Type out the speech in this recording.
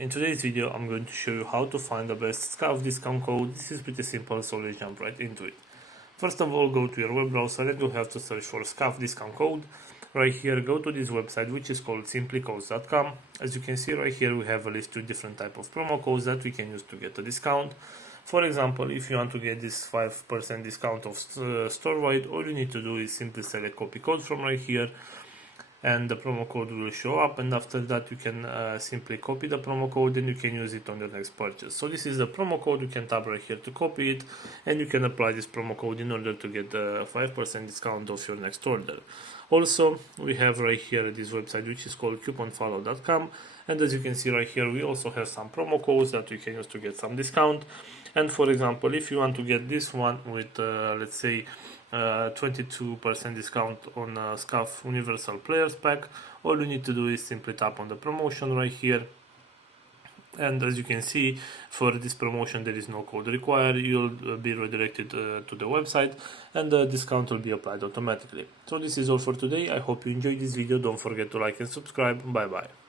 In today's video, I'm going to show you how to find the best Scuf discount code. This is pretty simple, so let's jump right into it. First of all, go to your web browser and you have to search for Scuf discount code. Right here, go to this website, which is called simplycodes.com. As you can see right here, we have a list of different type of promo codes that we can use to get a discount. For example, if you want to get this 5% discount of store-wide, all you need to do is simply select copy code from right here, and the promo code will show up, and after that you can simply copy the promo code and you can use it on your next purchase. So this is the promo code. You can tap right here to copy it, and you can apply this promo code in order to get the 5% discount off your next order. Also, we have right here this website, which is called couponfollow.com, and as you can see right here, we also have some promo codes that we can use to get some discount. And for example, if you want to get this one with let's say 22% discount on Scuf Universal Players Pack, all you need to do is simply tap on the promotion right here, and as you can see, for this promotion there is no code required. You'll be redirected to the website, and the discount will be applied automatically. So this is all for today. I hope you enjoyed this video. Don't forget to like and subscribe. Bye bye.